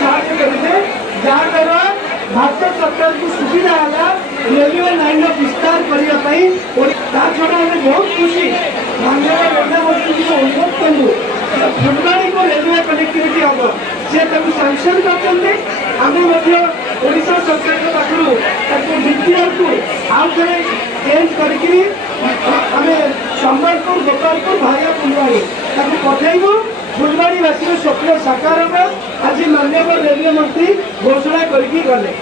साहाय्य करेंगे जहाँद्वारा भारत सरकार को सुविधा है रेलवे लाइन विस्तार करने छड़ा हमें बहुत खुशी माननीय रेलवे मंत्री को अनुरोध कलु फुलबाणी को रेलवे कनेक्टिविटी हम सी सांसन करते ओडिशा सरकार पाखु डीपीआर को आउ थे चेंज करके संबलपुर गोपालपुर भाया फुलबाणी पठेबू फुलबाणीवासी स्वप्न साकार आज माननीय रेलवे मंत्री घोषणा करके गले।